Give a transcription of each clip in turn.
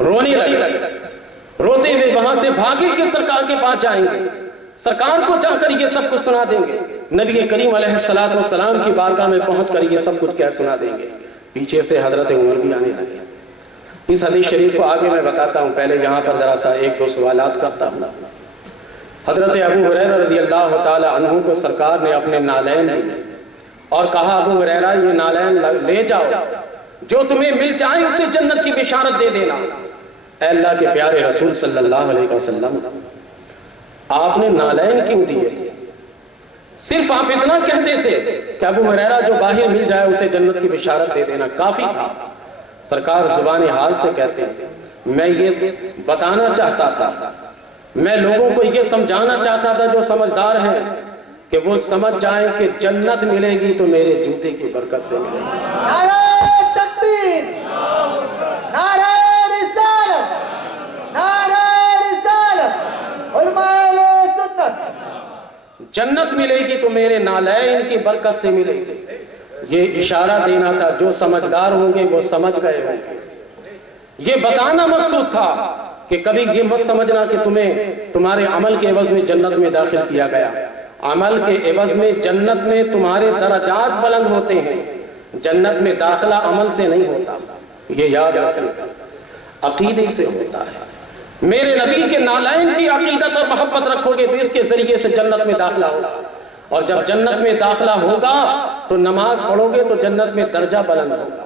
رونے لگے، روتے ہوئے وہاں سے بھاگے کہ سرکار کے پاس جائیں گے، سرکار کو جا کر یہ سب کچھ سنا دیں گے، نبی کریم علیہ السلام کی بارگاہ میں پہنچ کر یہ سب کچھ کیا سنا دیں گے۔ پیچھے سے حضرت عمر بھی آنے لگے۔ اس حدیث شریف کو آگے میں بتاتا ہوں، پہلے یہاں پر ذرا سا ایک دو سوالات کرتا ہوں۔ حضرت ابو ہریرہ رضی اللہ تعالی عنہ کو سرکار نے اپنے نالین دیے اور کہا ابو ہریرہ یہ نالین لے جاؤ، جو تمہیں مل جائے اسے جنت کی بشارت دے دینا۔ اے اللہ کے پیارے رسول صلی اللہ علیہ وسلم، آپ نے نالین کیوں دیے تھے؟ صرف آپ اتنا کہتے تھے کہ ابو ہریرہ جو باہر مل جائے اسے جنت کی بشارت دے دینا، کافی تھا۔ سرکار زبان حال سے کہتے ہیں میں یہ بتانا چاہتا تھا، میں لوگوں کو یہ سمجھانا چاہتا تھا جو سمجھدار ہیں کہ وہ سمجھ جائیں کہ جنت ملے گی تو میرے جوتے کی برکت سے ملے گی۔ نعرہ تکبیر، نعرہ رسالت، نعرہ رسالت، علماء سنت۔ جنت ملے گی تو میرے نالین کی برکت سے ملے گی، یہ اشارہ دینا تھا۔ جو سمجھدار ہوں گے وہ سمجھ گئے ہوں گے۔ یہ بتانا مقصود تھا کہ کبھی یہ مت سمجھنا کہ تمہیں تمہارے عمل کے عوض میں جنت میں داخل کیا گیا۔ عمل کے عوض میں جنت میں تمہارے درجات بلند ہوتے ہیں، جنت میں داخلہ عمل سے نہیں ہوتا، یہ یاد رکھنا، عقیدے سے ہوتا ہے۔ میرے نبی کے نالین کی عقیدت اور محبت رکھو گے تو اس کے ذریعے سے جنت میں داخلہ ہوگا، اور جب جنت میں داخلہ ہوگا تو نماز پڑھو گے تو جنت میں درجہ بلند ہوگا،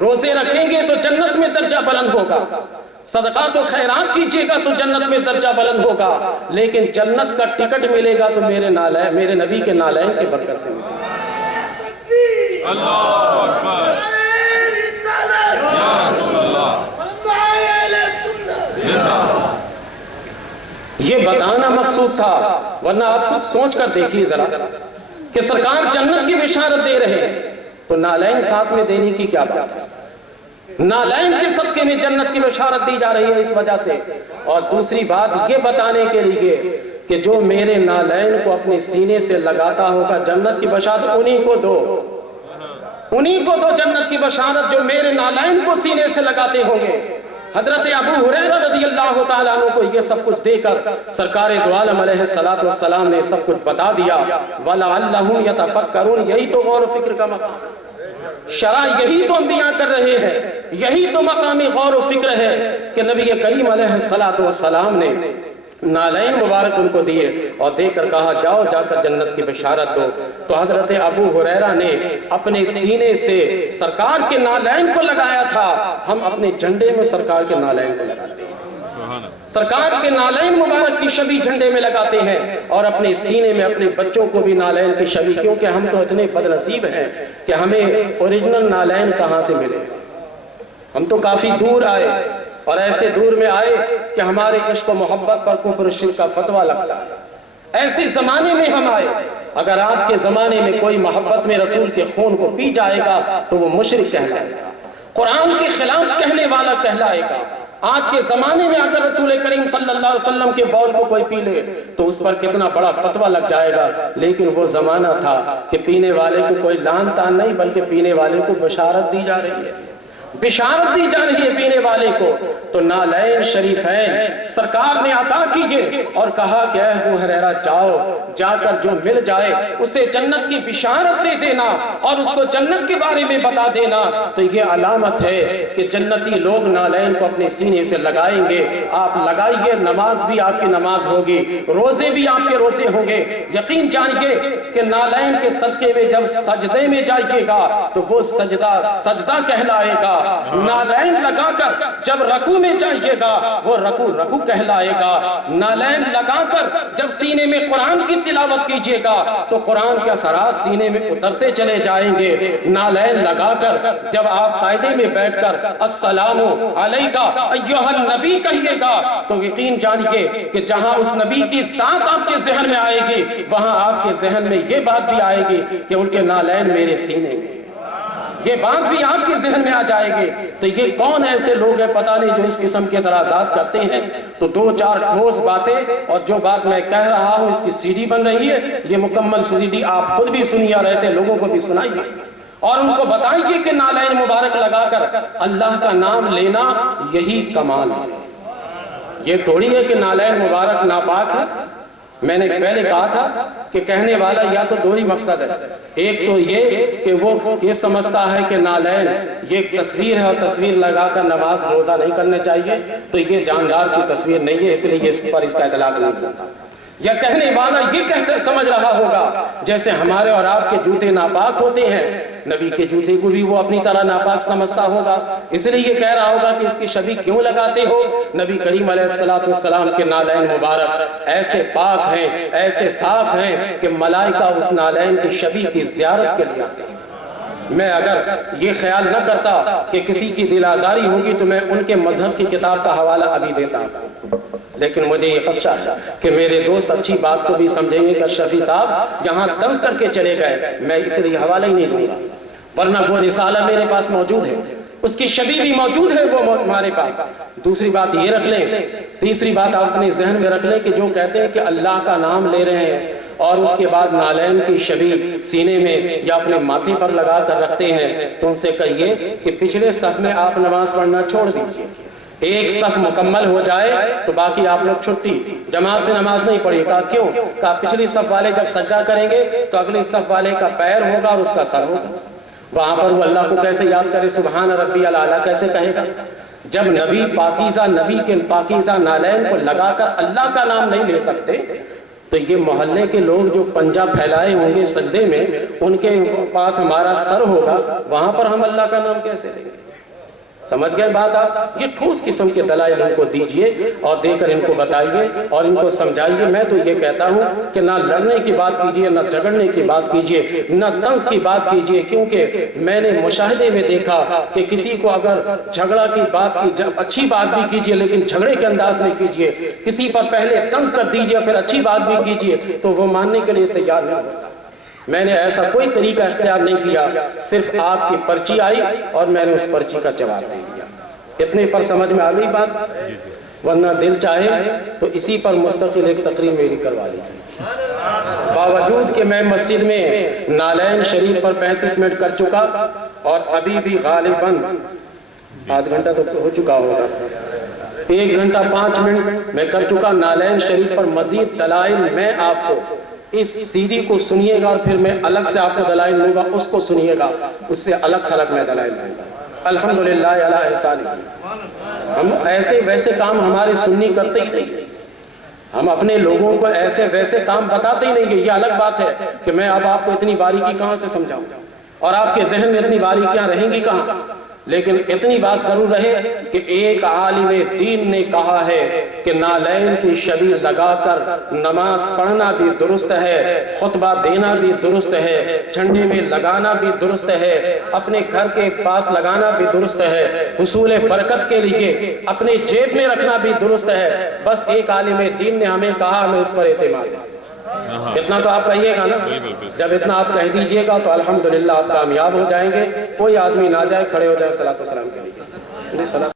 روزے رکھیں گے تو جنت میں درجہ بلند ہوگا، صدقات و خیرات کیجئے گا تو جنت میں درجہ بلند ہوگا، لیکن جنت کا ٹکٹ ملے گا تو میرے نبی کے نالین کی برکت سے ملے گا۔ اللہ اکبر، یا رسول اللہ، یہ بتانا مقصود تھا، ورنہ آپ خود سوچ کر دیکھیے ذرا کہ سرکار جنت کی بشارت دے رہے ہیں تو نالین ساتھ میں دینے کی کیا بات ہے؟ نالین کے صدقے میں جنت کی بشارت دی جا رہی ہے اس وجہ سے۔ اور دوسری بات یہ بتانے کے لیے کہ جو میرے نالین کو اپنے سینے سے لگاتا ہوگا جنت کی بشارت انہی کو دو، انہی کو دو جنت کی بشارت جو میرے نالین کو سینے سے لگاتے ہوں گے۔ حضرت ابو ہریرہ رضی اللہ تعالیٰ عنہ کو یہ سب کچھ دے کر سرکار دو عالم علیہ السلام نے سب کچھ بتا دیا۔ وَلَعَلَّهُمْ يَتَفَكَّرُونَ، یہی تو غور و فکر کا مقام ہے، شرع یہی تو انبیاء کر رہے ہیں، یہی تو مقام غور و فکر ہے کہ نبی کریم علیہ السلام نے نالین مبارک ان کو دیے اور دے کر کہا جاؤ جا کر جنت کی بشارت دو۔ تو حضرت ابو ہریرہ نے اپنے سینے سے سرکار کے نالین کو لگایا تھا، ہم اپنے جھنڈے میں سرکار کے نالین کو لگاتے ہیں، سرکار کے نالین مبارک کی شبیہ جھنڈے میں لگاتے ہیں، اور اپنے سینے میں اپنے بچوں کو بھی نالین کی شبیہ، کیونکہ ہم تو اتنے بدنصیب ہیں کہ ہمیں اوریجنل نالین کہاں سے ملے، ہم تو کافی دور آئے، اور ایسے دور میں آئے کہ ہمارے عشق و محبت پر کفر و شرک کا فتویٰ لگتا ہے۔ ایسے زمانے میں ہم آئے، اگر آج کے زمانے میں کوئی محبت میں رسول کے خون کو پی جائے گا تو وہ مشرک کہلائے گا، قرآن کے خلاف کہنے والا کہلائے گا۔ آج کے زمانے میں اگر رسول کریم صلی اللہ علیہ وسلم کے بول کو کوئی پی لے تو اس پر کتنا بڑا فتویٰ لگ جائے گا، لیکن وہ زمانہ تھا کہ پینے والے کو کوئی لعن طعن نہیں بلکہ پینے والے کو بشارت دی جا رہی ہے، بشارت دی جا رہی ہے پینے والے کو۔ تو نالین شریفین سرکار نے عطا کیے اور کہا کہ اے ابو ہریرہ جاؤ، جا کر جو مل جائے اسے جنت کی بشارت دے دینا اور اس کو جنت کے بارے میں بتا دینا۔ تو یہ علامت ہے کہ جنتی لوگ نالین کو اپنے سینے سے لگائیں گے۔ آپ لگائیے، نماز بھی آپ کی نماز ہوگی، روزے بھی آپ کے روزے ہوں گے۔ یقین جانیے کہ نالین کے صدقے میں جب سجدے میں جائیے گا تو وہ سجدہ کہلائے گا، نالین لگا کر جب رکوع میں جائیے گا وہ رکوع کہلائے گا، نالین لگا کر جب سینے میں قرآن کی تلاوت کیجئے گا تو قرآن کے اثرات سینے میں اترتے چلے جائیں گے، نالین لگا کر جب آپ قاعدے میں بیٹھ کر السلام علیکہ ایھا النبی کہیے گا تو یقین جانیے کہ جہاں اس نبی کی ذات آپ کے ذہن میں آئے گی وہاں آپ کے ذہن میں یہ بات بھی آئے گی کہ ان کے نالین میرے سینے میں، یہ بات بھی آپ کے ذہن میں آ جائے گی۔ تو یہ کون ایسے لوگ ہیں پتہ نہیں جو اس قسم کے اعتراضات کرتے ہیں؟ تو دو چار ٹھوس باتیں، اور جو بات میں کہہ رہا ہوں اس کی سی ڈی بن رہی ہے، یہ مکمل سی ڈی آپ خود بھی سنیے اور ایسے لوگوں کو بھی سنائیے۔ اور ان کو بتائیے کہ نالین مبارک لگا کر اللہ کا نام لینا یہی کمال ہے۔ یہ تھوڑی ہے کہ نالین مبارک ناپاک ہے۔ میں نے پہلے کہا تھا کہ کہنے والا یا تو دو ہی مقصد ہے، ایک تو یہ کہ وہ یہ سمجھتا ہے کہ نالین یہ ایک تصویر ہے اور تصویر لگا کر نماز روزہ نہیں کرنے چاہیے، تو یہ جاندار کی تصویر نہیں ہے، اس لیے اس پر اس کا اطلاق نہیں ہوتا۔ یا کہنے والا یہ کہتے سمجھ رہا ہوگا جیسے ہمارے اور آپ کے جوتے ناپاک ہوتے ہیں، نبی کے جوتے کو بھی وہ اپنی طرح ناپاک سمجھتا ہوگا، اس لیے یہ کہہ رہا ہوگا کہ اس کی شبیہ کیوں لگاتے ہو؟ نبی کریم علیہ السلام کے نالین مبارک ایسے پاک ہیں، ایسے صاف ہیں کہ ملائکہ اس نالین کی شبیہ کی زیارت کے لیے آتے ہیں۔ میں اگر یہ خیال نہ کرتا کہ کسی کی دل آزاری ہوگی تو میں ان کے مذہب کی کتاب کا حوالہ ابھی دیتا ہوں، لیکن مجھے یہ خدشہ ہے کہ میرے دوست اچھی بات کو بھی سمجھیں گے کہ اشرفی صاحب یہاں طنز کر کے چلے گئے، میں اس لیے حوالہ ہی نہیں دوں گا، ورنہ وہ رسالہ میرے پاس موجود ہے، اس کی شبیہ بھی موجود ہے وہ ہمارے پاس۔ دوسری بات یہ رکھ لیں، تیسری بات آپ اپنے ذہن میں رکھ لیں کہ جو کہتے ہیں کہ اللہ کا نام لے رہے ہیں اور اس کے بعد نالین کی شبیہ سینے میں یا اپنے ماتھے پر لگا کر رکھتے ہیں، تو ان سے کہیے کہ پچھلے صف میں آپ نماز پڑھنا چھوڑ دیجئے، ایک صف مکمل ہو جائے تو باقی آپ لوگ چھٹی، جماعت سے نماز نہیں پڑھیے۔ کہا کیوں؟ کہا پچھلی صف والے جب سجدہ کریں گے تو اگلی صف والے کا پیر ہوگا اور اس کا سر ہوگا، وہاں پر وہ اللہ کو کیسے یاد کرے، سبحان ربی الاعلیٰ کیسے کہے گا؟ جب نبی پاکیزہ نبی کے پاکیزہ نالین کو لگا کر اللہ کا نام نہیں لے سکتے تو یہ محلے کے لوگ جو پنجہ پھیلائے ہوں گے سجدے میں، ان کے پاس ہمارا سر ہوگا، وہاں پر ہم اللہ کا نام کیسے لیں گے؟ سمجھ گئے بات آپ؟ یہ ٹھوس قسم کے دلائل ان کو دیجئے اور دے کر ان کو بتائیے اور ان کو سمجھائیے۔ میں تو یہ کہتا ہوں کہ نہ لڑنے کی بات کیجئے، نہ جھگڑنے کی بات کیجئے، نہ طنز کی بات کیجئے، کیونکہ میں نے مشاہدے میں دیکھا کہ کسی کو اگر جھگڑا کی بات کی، اچھی بات بھی کیجئے لیکن جھگڑے کے انداز میں کیجئے، کسی پر پہلے طنز کر دیجئے پھر اچھی بات بھی کیجئے تو وہ ماننے کے لیے تیار نہیں ہوتا۔ میں نے ایسا کوئی طریقہ اختیار نہیں کیا، صرف آپ کی پرچی آئی اور میں نے اس پرچی کا جواب دے دیا، اتنے پر سمجھ میں آ گئی بات؟ ورنہ دل چاہے تو اسی پر مستقل ایک تقریر میری کروا لیجیے۔ باوجود کہ میں مسجد میں نالین شریف پر 35 منٹ کر چکا اور ابھی بھی غالباً آدھ گھنٹہ تو ہو چکا ہوگا، 1 گھنٹہ 5 منٹ میں کر چکا نالین شریف پر مزید دلائل میں آپ کو اس سیدھی کو سنیے گا اور پھر میں الگ سے آپ کو دلائل دوں گا، اس کو سنیے گا، اس سے الگ تھلگ میں دلائل دوں گا۔ الحمدللہ علی احسانہ۔ ہم ایسے ویسے کام ہمارے سنی کرتے ہی نہیں، ہم اپنے لوگوں کو ایسے ویسے کام بتاتے ہی نہیں۔ یہ الگ بات ہے کہ میں اب آپ کو اتنی باریکی کہاں سے سمجھاؤں اور آپ کے ذہن میں اتنی باریکیاں رہیں گی کہاں، لیکن اتنی بات ضرور رہے کہ ایک عالم دین نے کہا ہے کہ نالین کی شبیہ لگا کر نماز پڑھنا بھی درست ہے، خطبہ دینا بھی درست ہے، جھنڈے میں لگانا بھی درست ہے، اپنے گھر کے پاس لگانا بھی درست ہے، حصول برکت کے لیے اپنے جیب میں رکھنا بھی درست ہے۔ بس ایک عالم دین نے ہمیں کہا، ہمیں اس پر اعتماد ہے۔ اتنا تو آپ کہیے گا نا؟ جب اتنا آپ کہہ دیجئے گا تو الحمدللہ آپ کامیاب ہو جائیں گے۔ کوئی آدمی نہ جائے، کھڑے ہو جائے صلاۃ و سلام کے لیے۔